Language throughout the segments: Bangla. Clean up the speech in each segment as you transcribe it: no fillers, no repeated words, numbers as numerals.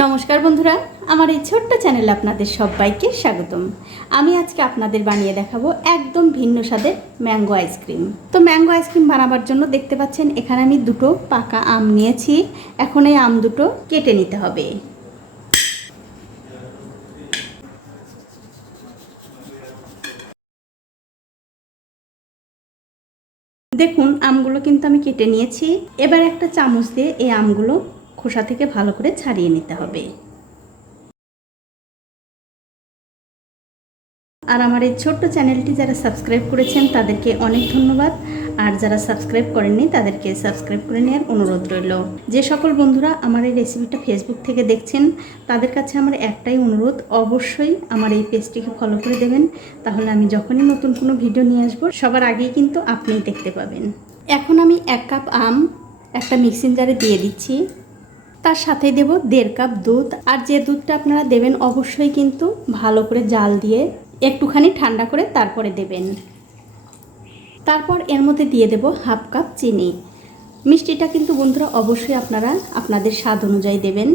নমস্কার বন্ধুরা, আমার এই ছোট্ট চ্যানেলে আপনাদের সবাইকে স্বাগতম। আমি আজকে আপনাদের বানিয়ে দেখাবো একদম ভিন্ন স্বাদের ম্যাঙ্গো আইসক্রিম। তো ম্যাঙ্গো আইসক্রিম বানাবার জন্য দেখতে পাচ্ছেন এখানে আমি দুটো পাকা আম নিয়েছি। এখন এই আম দুটো কেটে নিতে হবে। দেখুন আমগুলো কিন্তু আমি কেটে নিয়েছি। এবার একটা চামচ দিয়ে এই আমগুলো খোসা থেকে ভালো করে ছাড়িয়ে নিতে হবে। আর আমার এই ছোট্ট চ্যানেলটি যারা সাবস্ক্রাইব করেছেন তাদেরকে অনেক ধন্যবাদ, আর যারা সাবস্ক্রাইব করেননি তাদেরকে সাবস্ক্রাইব করে নেওয়ার অনুরোধ রইল। যে সকল বন্ধুরা আমার এই রেসিপিটা ফেসবুক থেকে দেখছেন তাদের কাছে আমার একটাই অনুরোধ, অবশ্যই আমার এই পেজটিকে ফলো করে দেবেন। তাহলে আমি যখনই নতুন কোনো ভিডিও নিয়ে আসবো সবার আগেই কিন্তু আপনিই দেখতে পাবেন। এখন আমি 1 কাপ আম একটা মিক্সিং জারে দিয়ে দিচ্ছি। তার সাথে দেব 1.5 কাপ দুধ। আর যে দুধটা আপনারা দেবেন অবশ্যই কিন্তু ভালো করে জাল দিয়ে একটুখানি ঠান্ডা করে তারপরে দেবেন। তারপর এর মধ্যে দিয়ে দেব 1/2 কাপ চিনি। মিষ্টিটা কিন্তু বন্ধুরা অবশ্যই আপনারা আপনাদের স্বাদ অনুযায়ী দেবেন।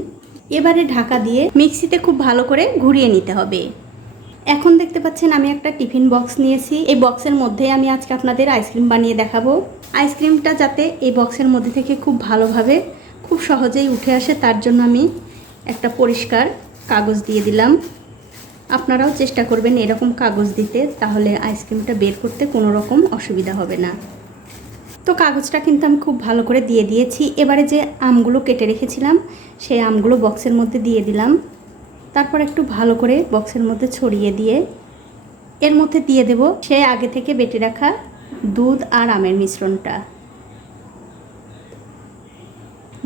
এবারে ঢাকা দিয়ে মিক্সিতে খুব ভালো করে ঘুরিয়ে নিতে হবে। এখন দেখতে পাচ্ছেন আমি একটা টিফিন বক্স নিয়েছি। এই বক্সের মধ্যে আমি আজকে আপনাদের আইসক্রিম বানিয়ে দেখাবো। আইসক্রিমটা যাতে এই বক্সের মধ্যে থেকে খুব ভালোভাবে খুব সহজেই উঠে আসে তার জন্য আমি একটা পরিষ্কার কাগজ দিয়ে দিলাম। আপনারাও চেষ্টা করবেন এরকম কাগজ দিতে, তাহলে আইসক্রিমটা বের করতে কোনো রকম অসুবিধা হবে না। তো কাগজটা কিন্তু আমি খুব ভালো করে দিয়ে দিয়েছি। এবারে যে আমগুলো কেটে রেখেছিলাম সেই আমগুলো বক্সের মধ্যে দিয়ে দিলাম। তারপর একটু ভালো করে বক্সের মধ্যে ছড়িয়ে দিয়ে এর মধ্যে দিয়ে দেব সে আগে থেকে বেটে রাখা দুধ আর আমের মিশ্রণটা।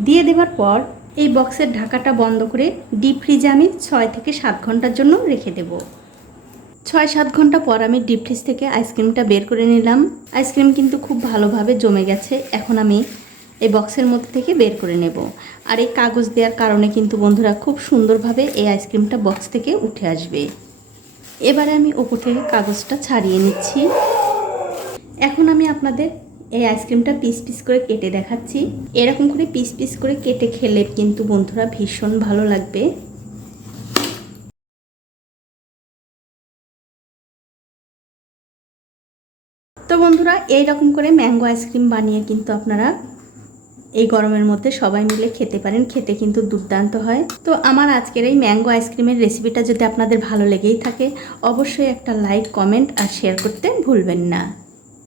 দিয়ে দেওয়ার পর এই বক্সের ঢাকাটা বন্ধ করে ডিপ ফ্রিজে আমি 6 থেকে 7 ঘন্টার জন্য রেখে দেব। 6-7 ঘন্টা পর আমি ডিপ ফ্রিজ থেকে আইসক্রিমটা বের করে নিলাম। আইসক্রিম কিন্তু খুব ভালোভাবে জমে গেছে। এখন আমি এই বক্সের মধ্যে থেকে বের করে নেব। আর এই কাগজ দেওয়ার কারণে কিন্তু বন্ধুরা খুব সুন্দরভাবে এই আইসক্রিমটা বক্স থেকে উঠে আসবে। এবারে আমি ওপর থেকে কাগজটা ছাড়িয়ে নিচ্ছি। এখন আমি আপনাদের এই আইসক্রিমটা পিস পিস করে কেটে দেখাচ্ছি। এরকম করে পিস পিস করে কেটে খেলে কিন্তু বন্ধুরা ভীষণ ভালো লাগবে। তো বন্ধুরা এইরকম করে ম্যাঙ্গো আইসক্রিম বানিয়ে কিন্তু আপনারা এই গরমের মধ্যে সবাই মিলে খেতে পারেন। খেতে কিন্তু দুর্দান্ত হয়। তো আমার আজকের এই ম্যাঙ্গো আইসক্রিমের রেসিপিটা যদি আপনাদের ভালো লেগেই থাকে অবশ্যই একটা লাইক, কমেন্ট আর শেয়ার করতে ভুলবেন না।